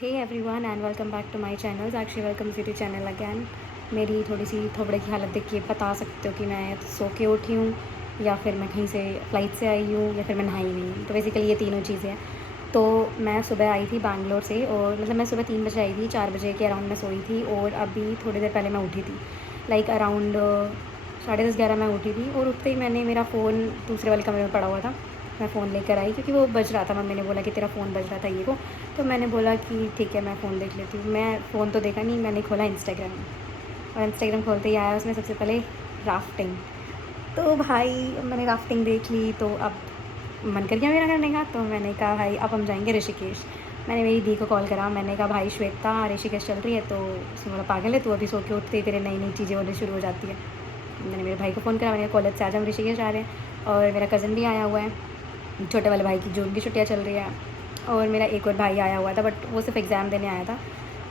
Hey everyone and welcome back to my channel. Actually welcome to channel again. मेरी थोड़ी सी थोबड़े की हालत देख के बता सकते हो कि मैं सो के उठी हूँ या फिर मैं कहीं से फ़्लाइट से आई हूँ या फिर मैं नहाई नहीं हूँ। तो बेसिकली ये तीनों चीज़ें हैं। तो मैं सुबह आई थी बैंगलोर से, और मतलब मैं सुबह 3 बजे आई थी, 4 बजे के अराउंड मैं सोई थी, और अभी थोड़ी देर पहले मैं उठी थी। लाइक अराउंड 10:30-11 मैं उठी थी, और उठते ही मैंने मेरा फ़ोन दूसरे वाले कमरे में पड़ा हुआ था। मैं फ़ोन लेकर आई क्योंकि वो बज रहा था। मम्मी ने बोला कि तेरा फ़ोन बज रहा था ये वो। तो मैंने बोला कि ठीक है मैं फ़ोन देख लेती हूँ। मैं फ़ोन तो देखा नहीं, मैंने खोला इंस्टाग्राम, और इंस्टाग्राम खोलते ही आया उसमें सबसे पहले राफ्टिंग। तो भाई मैंने राफ्टिंग देख ली, तो अब मन कर गया मेरा करने का। तो मैंने कहा भाई अब हम जाएंगे ऋषिकेश। मैंने मेरी दी को कॉल करा, मैंने कहा भाई श्वेता ऋषिकेश चल रही है। तो उसने बोला पागल है तू, अभी सो के उठते ही तेरे नई नई चीज़ें होने शुरू हो जाती है। मैंने मेरे भाई को फ़ोन करा, मैंने कॉलेज से आज हम ऋषिकेश आ रहे हैं, और मेरा कज़न भी आया हुआ है, छोटे वाले भाई की जून की छुट्टियाँ चल रही है। और मेरा एक और भाई आया हुआ था, बट वो सिर्फ एग्ज़ाम देने आया था,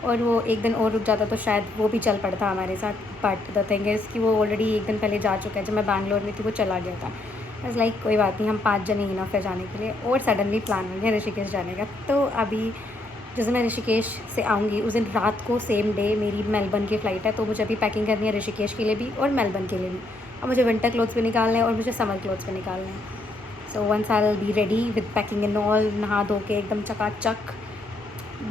और वो एक दिन और रुक जाता तो शायद वो भी चल पड़ता हमारे साथ। बट द थिंग इज़ कि वो ऑलरेडी एक दिन पहले जा चुका है। जब मैं बैंगलोर में थी वो चला गया था। बस लाइक कोई बात नहीं, हम 5 जने ही इनफ है जाने के लिए। और सडनली प्लान हो गया ऋषिकेश जाने का। तो अभी जैसे मैं ऋषिकेश से आऊँगी उस दिन रात को सेम डे मेरी मेलबर्न की फ़्लाइट है। तो मुझे अभी पैकिंग करनी है ऋषिकेश के लिए भी और मेलबर्न के लिए भी। और मुझे विंटर क्लोथ्स भी निकालने हैं और मुझे समर क्लोथ्स भी निकालने हैं। So once I will be ready with packing and all, नहा धो के एकदम चकाचक,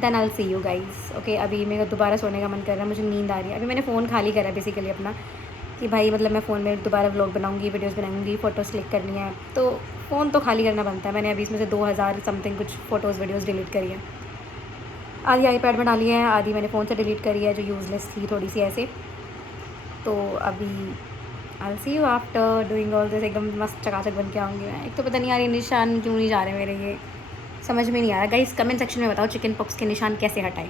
then I will see you guys. Okay, अभी मेरा दोबारा सोने का मन कर रहा है, मुझे नींद आ रही है। अभी मैंने फ़ोन खाली करा है बेसिकली अपना, कि भाई मतलब मैं फ़ोन में दोबारा व्लॉग बनाऊंगी, वीडियोस बनाऊंगी, फ़ोटोज़ क्लिक करनी है। तो फ़ोन तो खाली करना बनता है। मैंने अभी इसमें से 2000 समथिंग कुछ फ़ोटोज़ वीडियोज़ डिलीट करी है। आधी आईपैड में डाली है, आधी मैंने फ़ोन से डिलीट करी है जो यूज़लेस थी थोड़ी सी ऐसे। तो अभी I see you after doing all this. एकदम मस्त चकाचक बन के आऊँगी मैं। एक तो पता नहीं यार ये निशान क्यों नहीं जा रहे मेरे, ये समझ में नहीं आ रहा। गाइस कमेंट सेक्शन में बताओ चिकन पॉक्स के निशान कैसे हटाएं।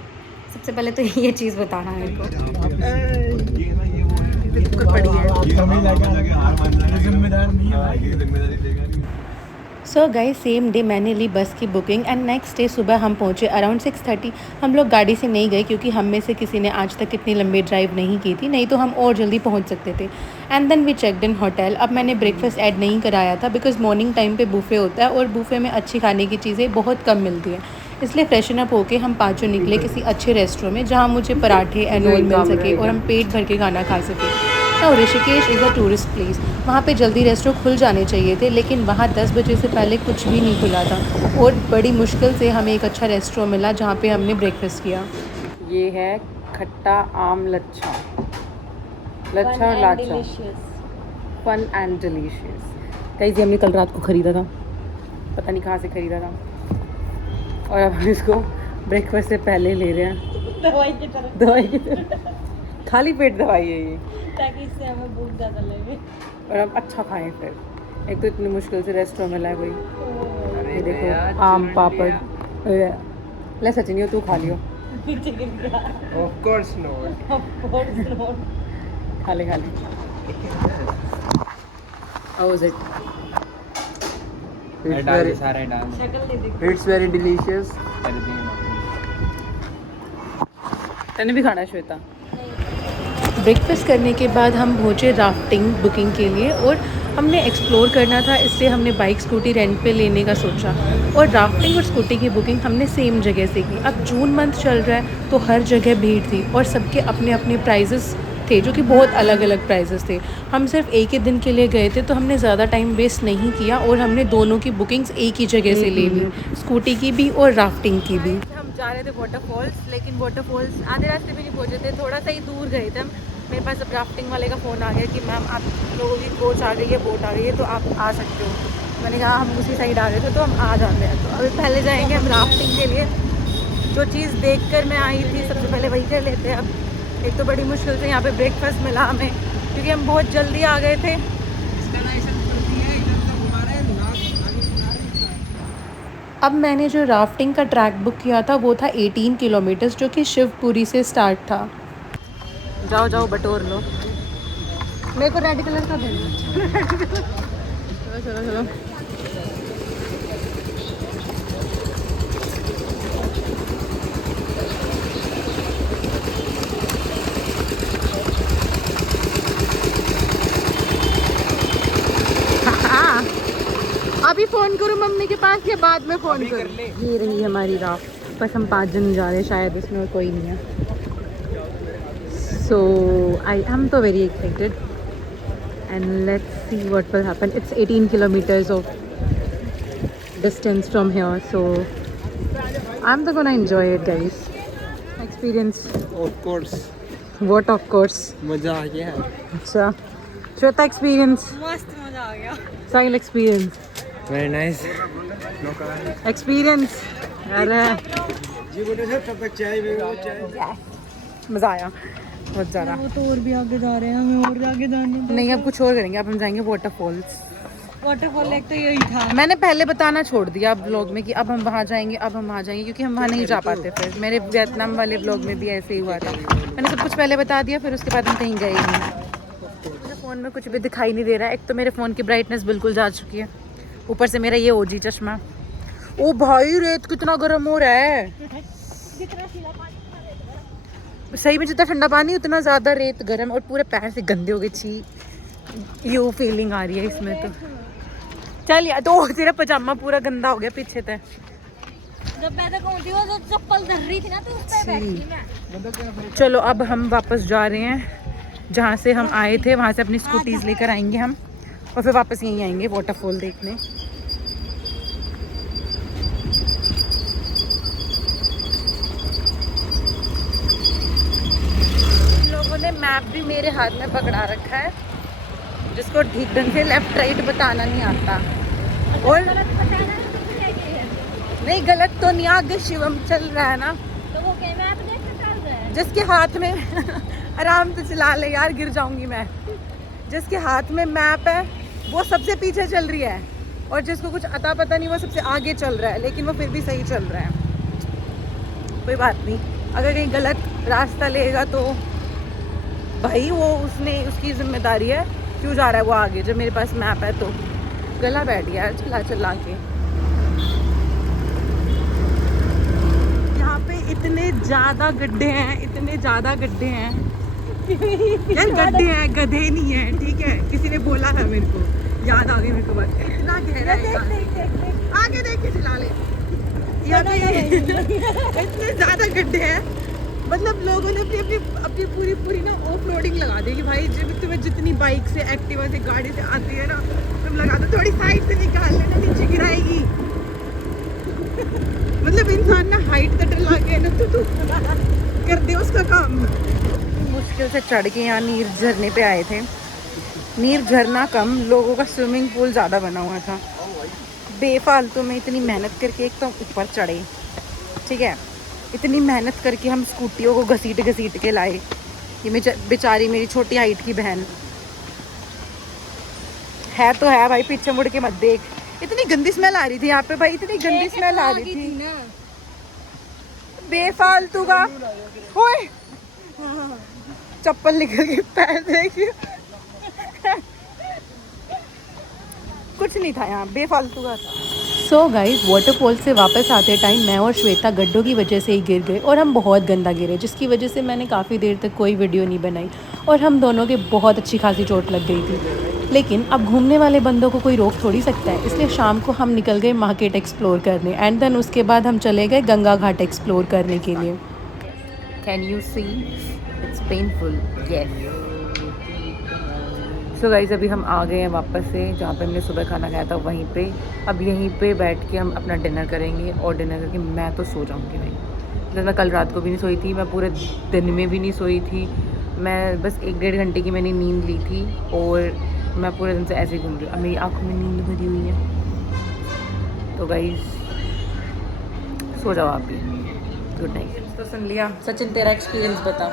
सबसे पहले तो ये चीज़ बताना मेरे को। बिल्कुल पड़ी है। सो गाइस सेम डे मैंने ली बस की बुकिंग, एंड नेक्स्ट डे सुबह हम पहुँचे अराउंड 6:30। हम लोग गाड़ी से नहीं गए क्योंकि हम में से किसी ने आज तक इतनी लंबी ड्राइव नहीं की थी, नहीं तो हम और जल्दी पहुँच सकते थे। And then we checked in hotel. अब मैंने ब्रेकफास्ट ऐड नहीं कराया था बिकॉज मॉर्निंग टाइम पे बुफ़े होता है, और बुफ़े में अच्छी खाने की चीज़ें बहुत कम मिलती हैं। इसलिए फ्रेशन अप होके हम पाँचों निकले किसी अच्छे रेस्टोरेंट में जहाँ मुझे पराठे एंड ऑल मिल सके और हम पेट भर के खाना खा सकें। Now Rishikesh is a tourist place. वहाँ पे जल्दी रेस्टोरेंट खुल जाने चाहिए थे, लेकिन वहाँ 10 बजे से पहले कुछ भी नहीं खुला था, और बड़ी मुश्किल से हमें एक अच्छा रेस्टोरेंट मिला जहाँ पे हमने ब्रेकफास्ट किया। ये है खट्टा आम लच्छा, लच्छा और लाचा, फन एंड डिलीशियस। कहीं हमने कल रात को ख़रीदा था, पता नहीं कहाँ से ख़रीदा था, और अब हम इसको ब्रेकफास्ट से पहले ले रहे हैं। दवाई की तरह खाली पेट दवाई है ये, ताकि इससे हमें भूख ज़्यादा लगे और हम अच्छा खाएं फिर। एक तो इतनी मुश्किल से रेस्टोरेंट मिला है कोई। ये देखो आम पापड़। ले सचिन हो तू खा लियो। Of course not. खा ले खा ले। How was it? It's very delicious. तूने भी खाना है श्वेता? ब्रेकफास्ट करने के बाद हम पहुँचे राफ्टिंग बुकिंग के लिए, और हमने एक्सप्लोर करना था इसलिए हमने बाइक स्कूटी रेंट पे लेने का सोचा। और राफ्टिंग और स्कूटी की बुकिंग हमने सेम जगह से की। अब जून मंथ चल रहा है तो हर जगह भीड़ थी, और सबके अपने अपने प्राइजेस थे जो कि बहुत अलग अलग प्राइजेस थे। हम सिर्फ एक ही दिन के लिए गए थे तो हमने ज़्यादा टाइम वेस्ट नहीं किया, और हमने दोनों की बुकिंग्स एक ही जगह से ले ली, स्कूटी की भी और राफ्टिंग की भी। हम जा रहे थे वाटरफॉल्स, लेकिन वाटरफॉल्स आधे रास्ते में नहीं पहुँचे थे, थोड़ा सा ही दूर गए थे हम। मेरे पास अब राफ्टिंग वाले का फ़ोन आ गया कि मैम आप लोगों की कोच आ गई है, बोट आ गई है, तो आप आ सकते हो। मैंने कहा हम उसी साइड आ रहे थे तो हम आ जाते हैं। तो अभी पहले जाएंगे हम राफ्टिंग के लिए। जो चीज़ देखकर मैं आई थी सबसे पहले वही कर लेते हैं। अब एक तो बड़ी मुश्किल से यहाँ पे ब्रेकफास्ट मिला हमें, क्योंकि हम बहुत जल्दी आ गए थे। अब मैंने जो राफ्टिंग का ट्रैक बुक किया था वो था 18 किलोमीटर्स, जो कि शिवपुरी से स्टार्ट था। जाओ जाओ बटोर लो, मेरे को रेड कलर का देना। चलो चलो चलो। अभी फ़ोन करूँ मम्मी के पास या बाद में फ़ोन करूँ? ये रही हमारी राफ्ट, वापस हम 5 जन जा रहे हैं शायद, इसमें और कोई नहीं है। सो आई एम तो very excited and let's see what will happen. It's 18 kilometres of distance from here, so I am तो gonna enjoy it guys. Experience Of course. What of course. मजा आ गया। अच्छा श्वेता एक्सपीरियंस। मस्त मजा आ गया। साहिल एक्सपीरियंस। Very nice. एक्सपीरियंस। अरे मज़ा आया बहुत ज़्यादा। वो तो और भी आगे जा रहे हैं, हमें और आगे जाने। नहीं अब कुछ और करेंगे, अब हम जाएंगे वाटरफॉल्स। वाटरफॉल एक तो यही था। मैंने पहले बताना छोड़ दिया ब्लॉग में कि अब हम वहाँ जाएंगे, अब हम वहाँ जाएंगे, क्योंकि हम वहाँ नहीं जा पाते। फिर मेरे वियतनाम वाले ब्लॉग में भी ऐसे ही हुआ था, मैंने सब कुछ पहले बता दिया, फिर उसके बाद हम कहीं गए ही नहीं। मेरे फ़ोन में कुछ भी दिखाई नहीं दे रहा है। एक तो मेरे फ़ोन की ब्राइटनेस बिल्कुल जा चुकी है, ऊपर से मेरा ये ओजी चश्मा। ओ भाई रेत कितना गर्म हो रहा है, सही में जितना ठंडा पानी उतना ज़्यादा रेत गर्म, और पूरे पैर से गंदे हो गए। छी ये फीलिंग आ रही है इसमें तो। चल यार, तो तेरा पजामा पूरा गंदा हो गया पीछे तक। जब मैं तक पहुंची वो जो चप्पल धर रही थी ना, तो उस पे बैठी मैं। चलो अब हम वापस जा रहे हैं जहाँ से हम आए थे, वहाँ से अपनी स्कूटीज लेकर आएंगे हम, और फिर वापस यहीं आएंगे वाटरफॉल देखने। लोगों ने मैप भी मेरे हाथ में पकड़ा रखा है, जिसको ठीक ढंग से लेफ्ट राइट बताना नहीं आता। और नहीं गलत तो नहीं, आगे शिवम चल रहा है ना, तो वो क्या मैप देख के चल रहा है? जिसके हाथ में आराम से चला ले यार, गिर जाऊंगी मैं। जिसके हाथ में मैप है वो सबसे पीछे चल रही है, और जिसको कुछ अता पता नहीं वो सबसे आगे चल रहा है, लेकिन वो फिर भी सही चल रहा है। कोई बात नहीं, अगर कहीं गलत रास्ता लेगा तो भाई वो उसकी जिम्मेदारी है, क्यों जा रहा है वो आगे जब मेरे पास मैप है। तो गला बैठ गया चला चला के। यहाँ पे इतने ज़्यादा गड्ढे हैं, इतने ज़्यादा गड्ढे हैं यार, गड्ढे हैं गधे नहीं है, ठीक है। किसी ने बोला था मेरे को, याद आ गई मेरे को बात। इतना गहरा है, आगे देख के चला ले। यहाँ पे इतने ज़्यादा गड्ढे हैं, मतलब लोगों ने अपनी पूरी ना ऑफ रोडिंग लगा दी कि भाई जब तुम्हें जितनी बाइक से, एक्टिवा से, गाड़ी से आती है ना, तुम लगा दो, थोड़ी साइड से निकाल लेना, नीचे गिराएगी। मतलब इंसान ना हाइट तक ला के ना तू कर दे उसका काम। मुश्किल से चढ़ के यहाँ नीर झरने पे आए थे। नीर झरना कम, लोगों का स्विमिंग पूल ज़्यादा बना हुआ था। बेफालतू में इतनी मेहनत करके एक तो ऊपर चढ़े, ठीक है, इतनी मेहनत करके हम स्कूटियों को घसीट के लाए। ये बेचारी मेरी छोटी हाइट की बहन है तो है भाई, पीछे मुड़ के मत देख। इतनी गंदी स्मेल आ रही थी यहाँ पे भाई, इतनी गंदी स्मेल आ रही थी बेफालतू का। ओए चप्पल निकल के पैर देखिए कुछ नहीं था यहाँ, बेफालतू का था। सो गाइस, वाटरफॉल से वापस आते टाइम मैं और श्वेता गड्ढों की वजह से ही गिर गए, और हम बहुत गंदा गिरे, जिसकी वजह से मैंने काफ़ी देर तक कोई वीडियो नहीं बनाई, और हम दोनों के बहुत अच्छी खासी चोट लग गई थी। लेकिन अब घूमने वाले बंदों को कोई रोक थोड़ी सकता है, इसलिए शाम को हम निकल गए मार्केट एक्सप्लोर करने, एंड देन उसके बाद हम चले गए गंगा घाट एक्सप्लोर करने के लिए। Can you see it's painful? Yes. So guys, अभी हम आ गए हैं वापस से जहाँ पे हमने सुबह खाना खाया था, वहीं पे। अब यहीं पे बैठ के हम अपना डिनर करेंगे, और डिनर करके मैं तो सो जाऊँगी भाई। जैसे मैं कल रात को भी नहीं सोई थी, मैं पूरे दिन में भी नहीं सोई थी, मैं बस 1-1.5 घंटे की मैंने नींद ली थी, और मैं पूरे दिन से ऐसे ही घूम रही हूँ। अब मेरी आँखों में नींद भरी हुई है। तो गाइस सो जाओ आप भी, गुड नाइट। तो सुन लिया। सचिन तेरा एक्सपीरियंस बता।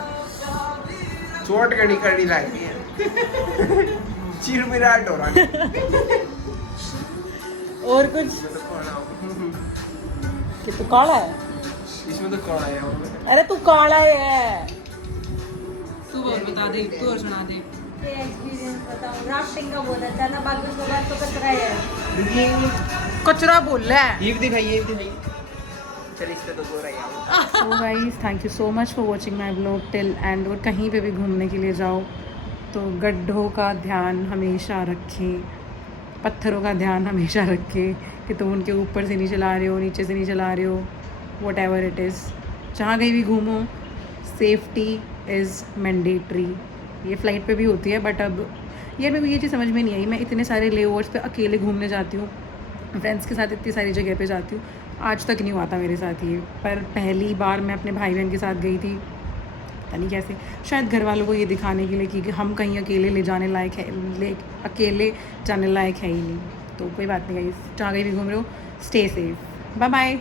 चोट कड़ी कड़ी लगी है। चिरमिराट हो रहा है। और कुछ कि तू काला है? इसमें तो काला है। अरे तू काला है। तू और बता दे, तू और सुना दे। एक्सपीरियंस बताऊं, राफ्टिंग का बहुत अच्छा था, बाकी उसके बाद तो कचरा है। कचरा बोल रहा है। ये भी दिखाइए, ये भी दिखाइए। चल इससे तो गोरा ही है। So guys, thank you so much for watching my blog till and. और कहीं पे भी घूमने के लिए जाओ तो गड्ढों का ध्यान हमेशा रखें, पत्थरों का ध्यान हमेशा रखें कि तुम उनके ऊपर से नहीं चला रहे हो, नीचे से नहीं चला रहे हो, वट एवर इट इज़, जहाँ कहीं भी घूमो सेफ्टी इज़ मैंडेटरी। ये फ़्लाइट पे भी होती है, बट अब यार मेरे को ये चीज़ समझ में नहीं आई। मैं इतने सारे लेओवर्स पे अकेले घूमने जाती हूँ, फ्रेंड्स के साथ इतनी सारी जगह पे जाती हूँ, आज तक नहीं हुआ था मेरे साथ ये। पर पहली बार मैं अपने भाई बहन के साथ गई थी, पता नहीं कैसे, शायद घर वालों को ये दिखाने के लिए कि हम कहीं अकेले ले जाने लायक है, अकेले जाने लायक है ही नहीं। तो कोई बात नहीं गाइस, जहाँ कहीं भी घूम रहे हो स्टे सेफ, बाय बाय।